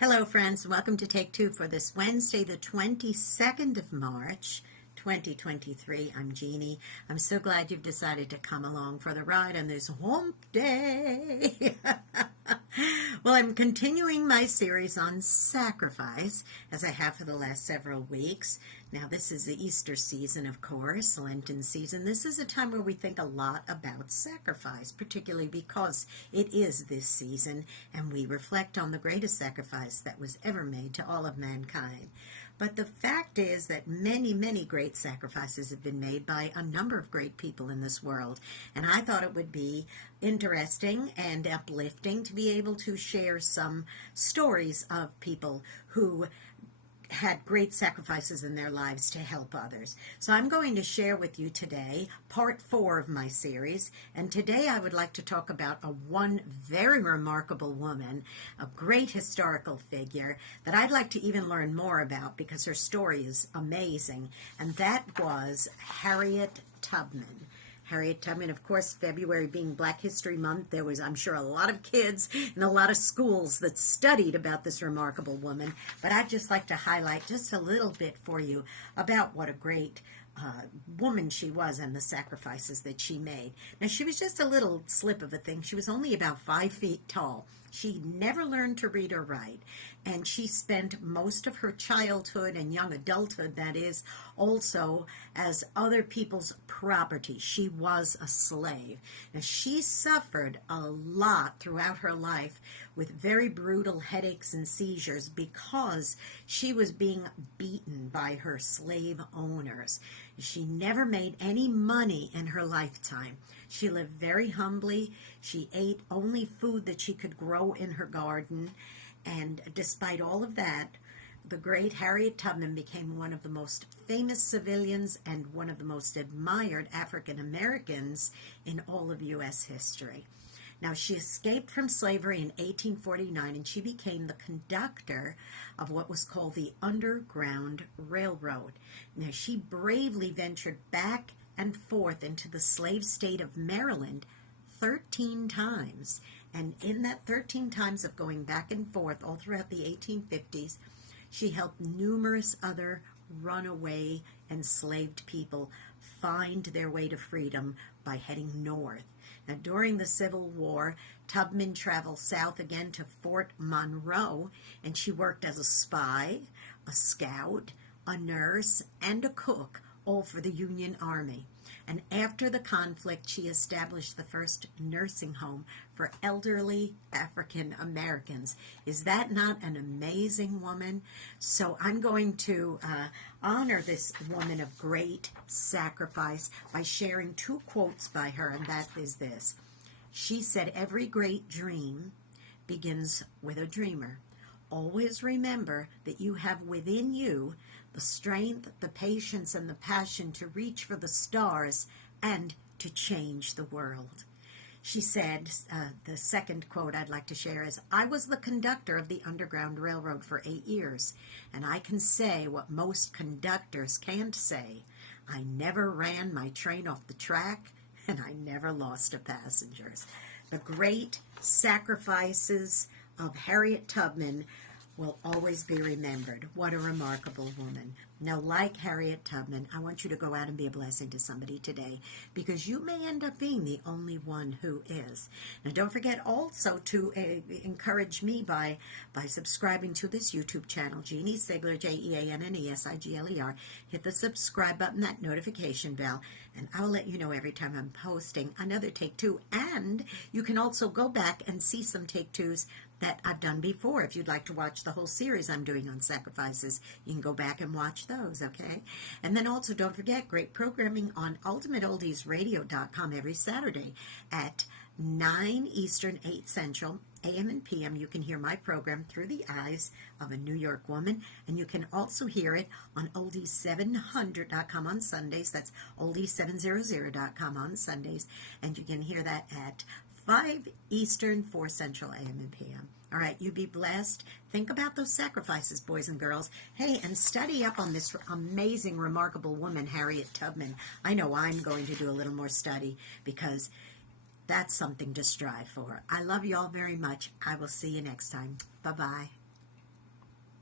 Hello, friends. Welcome to Take Two for this Wednesday, the 22nd of March, 2023. I'm Jeannie. I'm so glad you've decided to come along for the ride on this hump day. Well, I'm continuing my series on sacrifice, as I have for the last several weeks. Now, this is the Easter season, of course, Lenten season. This is a time where we think a lot about sacrifice, particularly because it is this season, and we reflect on the greatest sacrifice that was ever made to all of mankind. But the fact is that many, many great sacrifices have been made by a number of great people in this world. And I thought it would be interesting and uplifting to be able to share some stories of people who had great sacrifices in their lives to help others. So I'm going to share with you today part 4 of my series, and today I would like to talk about one very remarkable woman, a great historical figure that I'd like to even learn more about because her story is amazing, and that was Harriet Tubman. Harriet Tubman, of course, February being Black History Month, there was, I'm sure, a lot of kids in a lot of schools that studied about this remarkable woman. But I'd just like to highlight just a little bit for you about what a great woman she was and the sacrifices that she made. Now, she was just a little slip of a thing. She was only about 5 feet tall. She never learned to read or write, and she spent most of her childhood and young adulthood, that is, also as other people's property. She was a slave. Now, she suffered a lot throughout her life with very brutal headaches and seizures because she was being beaten by her slave owners. She never made any money in her lifetime. She lived very humbly. She ate only food that she could grow in her garden. And despite all of that, the great Harriet Tubman became one of the most famous civilians and one of the most admired African Americans in all of U.S. history. Now, she escaped from slavery in 1849, and she became the conductor of what was called the Underground Railroad. Now, she bravely ventured back and forth into the slave state of Maryland 13 times. And in that 13 times of going back and forth all throughout the 1850s, she helped numerous other runaway enslaved people find their way to freedom by heading north. Now, during the Civil War, Tubman traveled south again to Fort Monroe, and she worked as a spy, a scout, a nurse, and a cook, all for the Union Army. And after the conflict, she established the first nursing home for elderly African Americans. Is that not an amazing woman? So I'm going to honor this woman of great sacrifice by sharing 2 quotes by her, and that is this. She said, "Every great dream begins with a dreamer. Always remember that you have within you the strength, the patience, and the passion to reach for the stars and to change the world." She said, the second quote I'd like to share is, "I was the conductor of the Underground Railroad for 8 years, and I can say what most conductors can't say. I never ran my train off the track, and I never lost a passenger." The great sacrifices of Harriet Tubman will always be remembered. What a remarkable woman. Now, like Harriet Tubman, I want you to go out and be a blessing to somebody today, because you may end up being the only one who is. Now, don't forget also to encourage me by subscribing to this YouTube channel, Jeanne Sigler, JeanneSigler. Hit the subscribe button, that notification bell, and I'll let you know every time I'm posting another Take Two. And you can also go back and see some Take Twos that I've done before. If you'd like to watch the whole series I'm doing on sacrifices, you can go back and watch those, okay? And then also don't forget, great programming on ultimateoldiesradio.com every Saturday at 9 Eastern, 8 Central, AM and PM. You can hear my program through the eyes of a New York woman, and you can also hear it on oldies700.com on Sundays. That's oldies700.com on Sundays, and you can hear that at 5 Eastern, 4 Central, AM and PM. All right, you be blessed. Think about those sacrifices, boys and girls. Hey, and study up on this amazing, remarkable woman, Harriet Tubman. I know I'm going to do a little more study because that's something to strive for. I love you all very much. I will see you next time. Bye-bye.